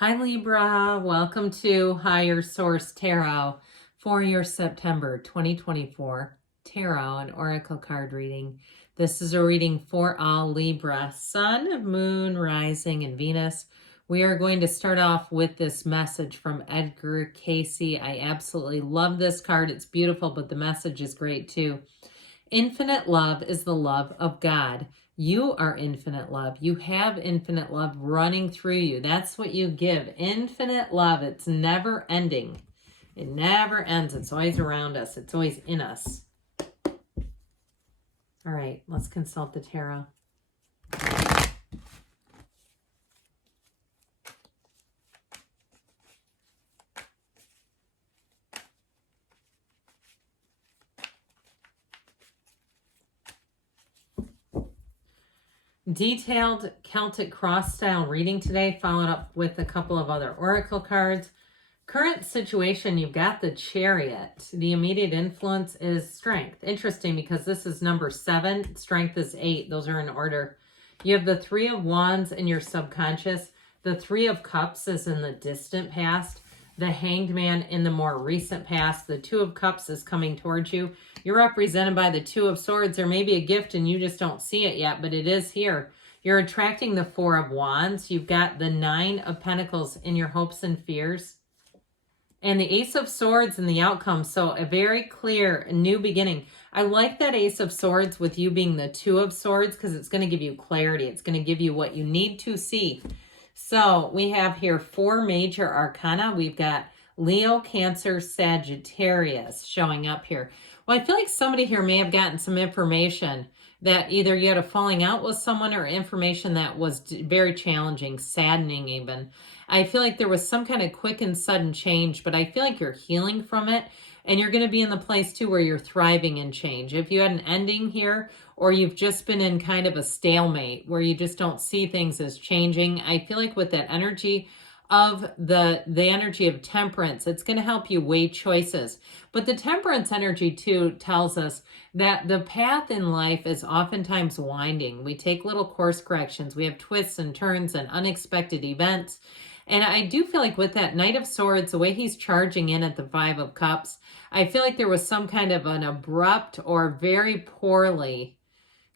Hi Libra, welcome to Higher Source Tarot for your September 2024 Tarot and Oracle card reading. This is a reading for all Libra, Sun, Moon, Rising, and Venus. We are going to start off with this message from Edgar Casey. I absolutely love this card. It's beautiful, but the message is great too. Infinite love is the love of God. You are infinite love. You have infinite love running through you. That's what you give. Infinite love. It's never ending. It never ends. It's always around us. It's always in us. All right, let's consult the tarot. Detailed Celtic cross style reading today, followed up with a couple of other oracle cards. Current situation, you've got the Chariot. The immediate influence is strength. Interesting because this is number 7. Strength is 8. Those are in order. You have the 3 of Wands in your subconscious. The 3 of Cups is in the distant past. The Hanged Man in the more recent past. The 2 of Cups is coming towards you. You're represented by the 2 of Swords. There may be a gift and you just don't see it yet, but it is here. You're attracting the 4 of Wands. You've got the 9 of Pentacles in your hopes and fears. And the Ace of Swords in the outcome. So a very clear new beginning. I like that Ace of Swords with you being the 2 of Swords because it's going to give you clarity. It's going to give you what you need to see. So we have here 4 major arcana. We've got Leo, Cancer, Sagittarius showing up here. Well, I feel like somebody here may have gotten some information that either you had a falling out with someone or information that was very challenging, saddening even. I feel like there was some kind of quick and sudden change, but I feel like you're healing from it. And you're going to be in the place too where you're thriving in change. If you had an ending here, or you've just been in kind of a stalemate where you just don't see things as changing, I feel like with that energy of the energy of temperance, it's going to help you weigh choices. But the temperance energy too tells us that the path in life is oftentimes winding. We take little course corrections. We have twists and turns and unexpected events. And I do feel like with that Knight of Swords, the way he's charging in at the 5 of Cups, I feel like there was some kind of an abrupt or very poorly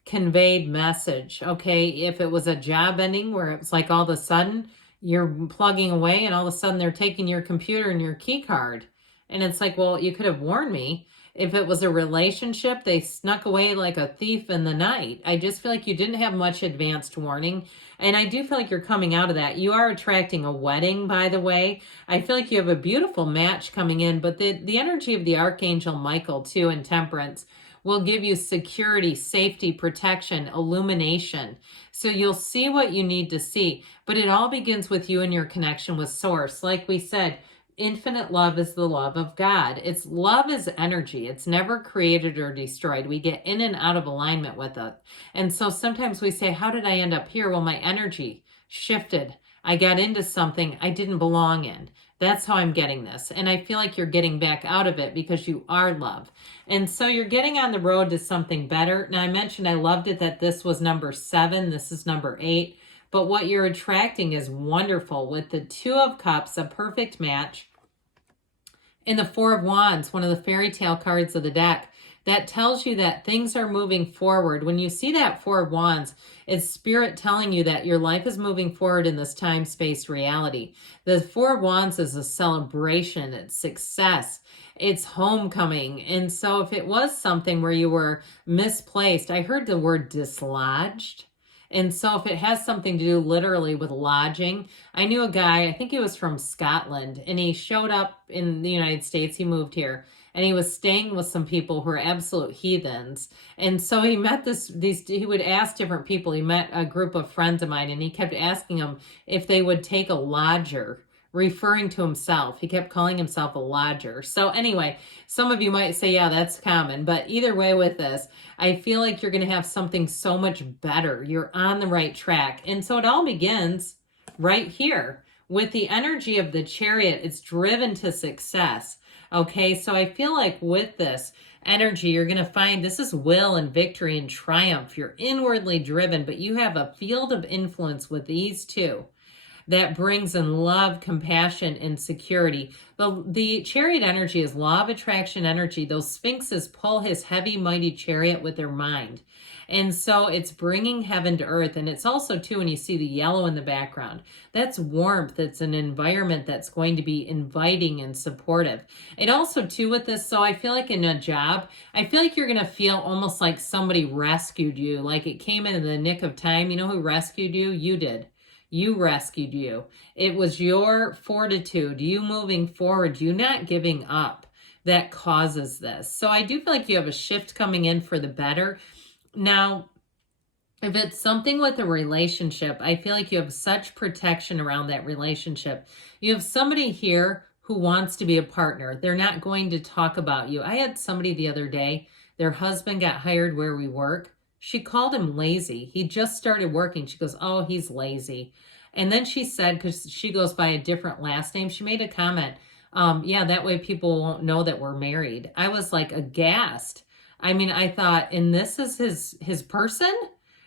conveyed message. Okay, if it was a job ending where it was like all of a sudden you're plugging away and all of a sudden they're taking your computer and your key card. And it's like, well, you could have warned me. If it was a relationship, they snuck away like a thief in the night. I just feel like you didn't have much advanced warning. And I do feel like you're coming out of that. You are attracting a wedding, by the way. I feel like you have a beautiful match coming in, but the energy of the Archangel Michael, too, in Temperance, will give you security, safety, protection, illumination. So you'll see what you need to see. But it all begins with you and your connection with Source. Like we said, infinite love is the love of God. It's love is energy. It's never created or destroyed. We get in and out of alignment with it. And so sometimes we say, how did I end up here? Well, my energy shifted. I got into something I didn't belong in. That's how I'm getting this. And I feel like you're getting back out of it because you are love. And so you're getting on the road to something better. Now I mentioned I loved it that this was number 7. This is number 8. But what you're attracting is wonderful with the 2 of Cups, a perfect match. And the 4 of Wands, one of the fairy tale cards of the deck, that tells you that things are moving forward. When you see that 4 of Wands, it's Spirit telling you that your life is moving forward in this time-space reality. The 4 of Wands is a celebration. It's success. It's homecoming. And so if it was something where you were misplaced, I heard the word dislodged. And so if it has something to do literally with lodging, I knew a guy, I think he was from Scotland, and he showed up in the United States. He moved here and he was staying with some people who are absolute heathens. And so he met he would ask different people. He met a group of friends of mine and he kept asking them if they would take a lodger, referring to himself. He kept calling himself a lodger. So anyway, some of you might say, yeah, that's common. But either way with this, I feel like you're going to have something so much better. You're on the right track. And so it all begins right here with the energy of the Chariot. It's driven to success. Okay, so I feel like with this energy, you're going to find this is will and victory and triumph. You're inwardly driven, but you have a field of influence with these two. that brings in love, compassion, and security. The chariot energy is law of attraction energy. Those sphinxes pull his heavy, mighty chariot with their mind. And so it's bringing heaven to earth. And it's also, too, when you see the yellow in the background, that's warmth. It's an environment that's going to be inviting and supportive. It also, too, with this, so I feel like in a job, I feel like you're going to feel almost like somebody rescued you, like it came in the nick of time. You know who rescued you? You did. You rescued you. It was your fortitude, you moving forward, you not giving up, that causes this. So I do feel like you have a shift coming in for the better. Now, if it's something with a relationship, I feel like you have such protection around that relationship. You have somebody here who wants to be a partner. They're not going to talk about you. I had somebody the other day, their husband got hired where we work. She called him lazy. He just started working. She goes, oh, he's lazy. And then she said, because she goes by a different last name, she made a comment, yeah, that way people won't know that we're married. I was like aghast. I mean, I thought, and this is his person?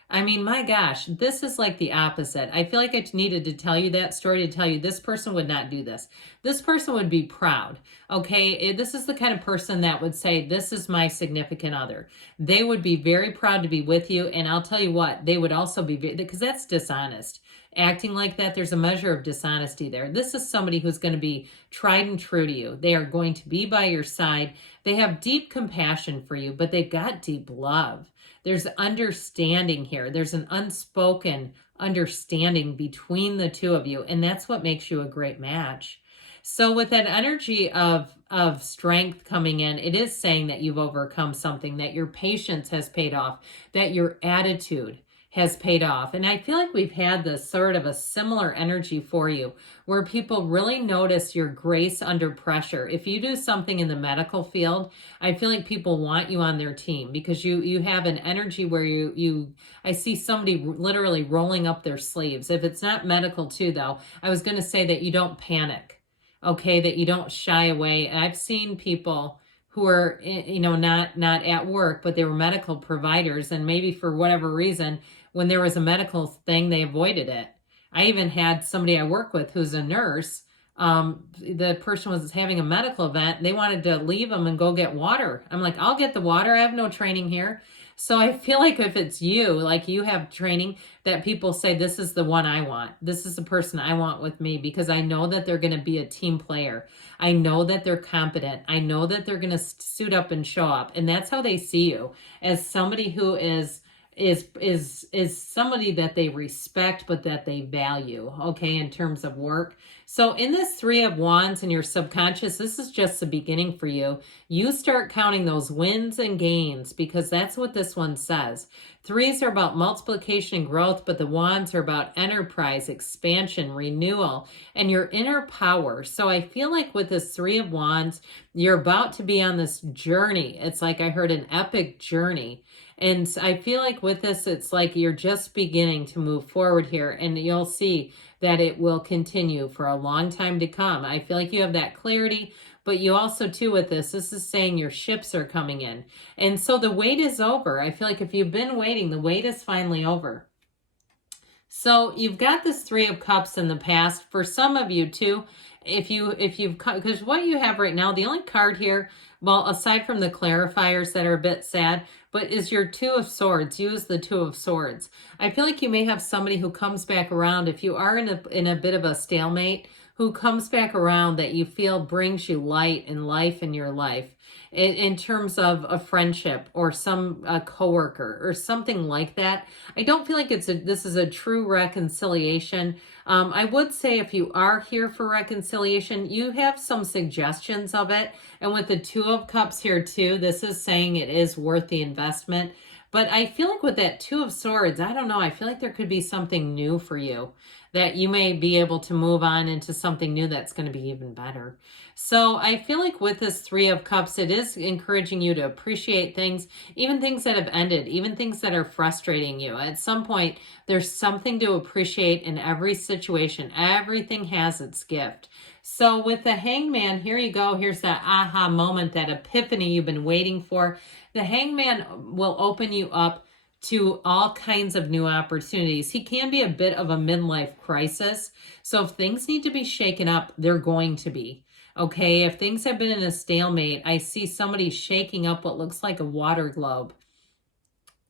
I mean, my gosh, this is like the opposite. I feel like I needed to tell you that story to tell you this person would not do this. This person would be proud, okay? This is the kind of person that would say, this is my significant other. They would be very proud to be with you, and I'll tell you what, they would also be, because that's dishonest. Acting like that, there's a measure of dishonesty there. This is somebody who's going to be tried and true to you. They are going to be by your side. They have deep compassion for you, but they've got deep love. There's understanding here. There's an unspoken understanding between the two of you, and that's what makes you a great match. So with that energy of strength coming in, it is saying that you've overcome something, that your patience has paid off, that your attitude has paid off. And I feel like we've had this sort of a similar energy for you where people really notice your grace under pressure. If you do something in the medical field, I feel like people want you on their team because you have an energy where I see somebody literally rolling up their sleeves. If it's not medical too, though, I was going to say that you don't panic, okay, that you don't shy away. And I've seen people who are, not at work, but they were medical providers, and maybe for whatever reason, when there was a medical thing, they avoided it. I even had somebody I work with who's a nurse. The person was having a medical event. They wanted to leave them and go get water. I'm like, I'll get the water. I have no training here. So I feel like if it's you, like you have training, that people say, this is the one I want. This is the person I want with me, because I know that they're going to be a team player. I know that they're competent. I know that they're going to suit up and show up. And that's how they see you, as somebody who is somebody that they respect, but that they value, okay, in terms of work. So in this Three of Wands in your subconscious, this is just the beginning for you. You start counting those wins and gains, because that's what this one says. Threes are about multiplication and growth, but the wands are about enterprise, expansion, renewal, and your inner power. So I feel like with this Three of Wands, you're about to be on this journey. It's like I heard an epic journey. And I feel like with this, it's like you're just beginning to move forward here, and you'll see that it will continue for a long time to come. I feel like you have that clarity, but you also, too, with this is saying your ships are coming in. And so the wait is over. I feel like if you've been waiting, the wait is finally over. So you've got this Three of Cups in the past. For some of you, too, because what you have right now, the only card here, well, aside from the clarifiers that are a bit sad, but is your Two of Swords. Use the Two of Swords. I feel like you may have somebody who comes back around. If you are in a bit of a stalemate, who comes back around that you feel brings you light and life in your life, in terms of a friendship or some coworker or something like that. I don't feel like this is a true reconciliation. I would say if you are here for reconciliation, you have some suggestions of it. And with the Two of Cups here too, this is saying it is worth the investment. But I feel like with that Two of Swords, I don't know, I feel like there could be something new for you, that you may be able to move on into something new that's going to be even better. So I feel like with this Three of Cups, it is encouraging you to appreciate things, even things that have ended, even things that are frustrating you. At some point, there's something to appreciate in every situation. Everything has its gift. So with the Hangman, here you go. Here's that aha moment, that epiphany you've been waiting for. The Hangman will open you up to all kinds of new opportunities. He can be a bit of a midlife crisis. So if things need to be shaken up, they're going to be. Okay, if things have been in a stalemate, I see somebody shaking up what looks like a water globe,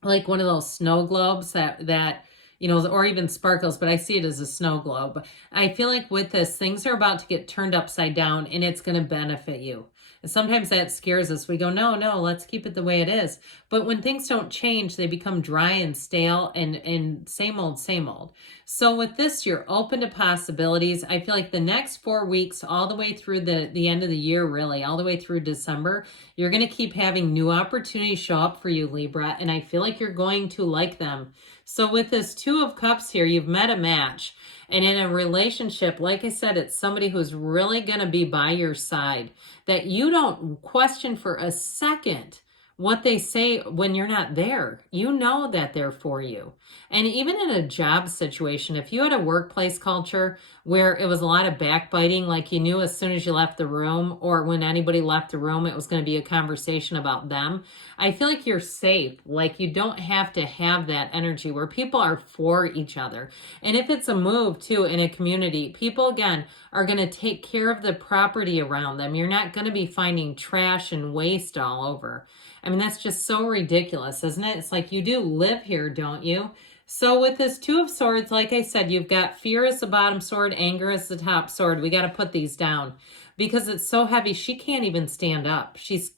like one of those snow globes that or even sparkles, but I see it as a snow globe. I feel like with this, things are about to get turned upside down, and it's going to benefit you. And sometimes that scares us. We go, no, let's keep it the way it is. But when things don't change, they become dry and stale and same old, same old. So with this, you're open to possibilities. I feel like the next 4 weeks, all the way through the end of the year, really, all the way through December, you're going to keep having new opportunities show up for you, Libra. And I feel like you're going to like them. So with this Two of Cups here, you've met a match. And in a relationship, like I said, it's somebody who's really going to be by your side, that you don't question for a second what they say when you're not there. You know that they're for you. And even in a job situation, if you had a workplace culture where it was a lot of backbiting, like you knew as soon as you left the room, or when anybody left the room, it was going to be a conversation about them, I feel like you're safe. Like you don't have to have that energy where people are for each other. And if it's a move too in a community, people again are going to take care of the property around them. You're not going to be finding trash and waste all over. I mean, that's just so ridiculous, isn't it? It's like, you do live here, don't you? So with this Two of Swords, like I said, you've got fear as the bottom sword, anger as the top sword. We got to put these down because it's so heavy. She can't even stand up. She's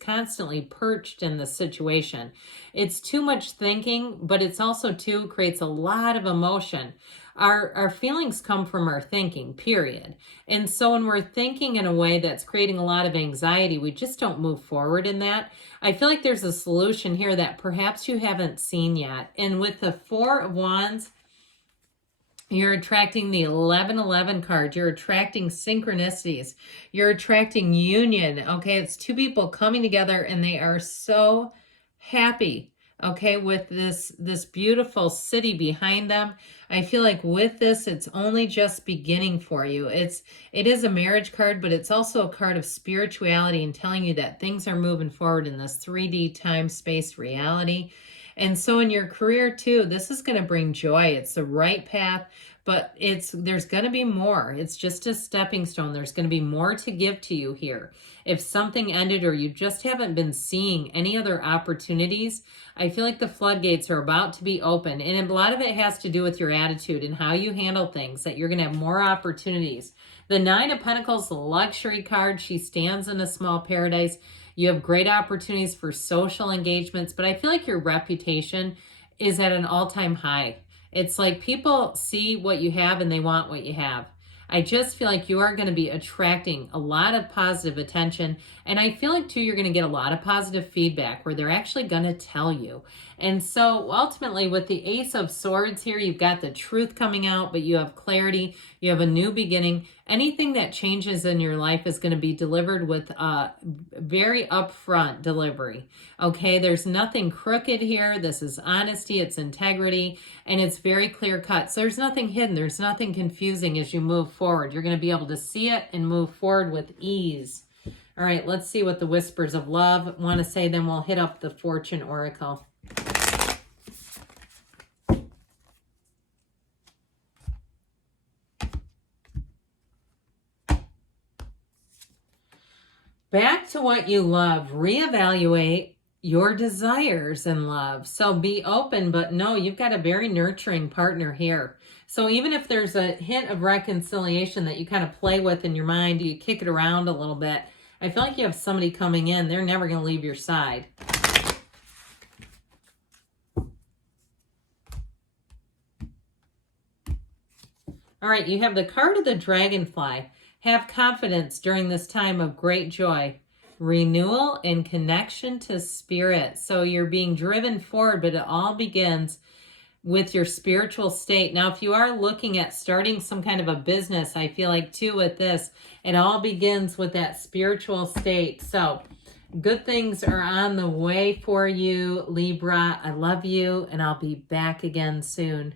constantly perched in this situation. It's too much thinking, but it's also too creates a lot of emotion. Our feelings come from our thinking, period. And so when we're thinking in a way that's creating a lot of anxiety, we just don't move forward in that. I feel like there's a solution here that perhaps you haven't seen yet. And with the Four of Wands, you're attracting the 1111 card. You're attracting synchronicities. You're attracting union. Okay, it's two people coming together and they are so happy. Okay, with this beautiful city behind them. I feel like with this, it's only just beginning for you. It is a marriage card, but it's also a card of spirituality and telling you that things are moving forward in this 3D time-space reality. And so in your career too, this is going to bring joy. It's the right path, but there's going to be more. It's just a stepping stone. There's going to be more to give to you here. If something ended or you just haven't been seeing any other opportunities, I feel like the floodgates are about to be open. And a lot of it has to do with your attitude and how you handle things, that you're going to have more opportunities. The Nine of Pentacles, the luxury card, she stands in a small paradise. You have great opportunities for social engagements, but I feel like your reputation is at an all-time high. It's like people see what you have and they want what you have. I just feel like you are going to be attracting a lot of positive attention. And I feel like, too, you're going to get a lot of positive feedback where they're actually going to tell you. And so ultimately with the Ace of Swords here, you've got the truth coming out, but you have clarity. You have a new beginning. Anything that changes in your life is going to be delivered with very upfront delivery. Okay, there's nothing crooked here. This is honesty, it's integrity, and it's very clear cut. So there's nothing hidden. There's nothing confusing as you move forward. You're going to be able to see it and move forward with ease. All right, let's see what the Whispers of Love want to say. Then we'll hit up the Fortune Oracle. Back to what you love. Reevaluate your desires in love. So be open, but no, you've got a very nurturing partner here. So even if there's a hint of reconciliation that you kind of play with in your mind, you kick it around a little bit, I feel like you have somebody coming in. They're never going to leave your side. All right, you have the card of the Dragonfly. Have confidence during this time of great joy, renewal, and connection to spirit. So you're being driven forward, but it all begins with your spiritual state. Now, if you are looking at starting some kind of a business, I feel like too with this, it all begins with that spiritual state. So good things are on the way for you, Libra. I love you, and I'll be back again soon.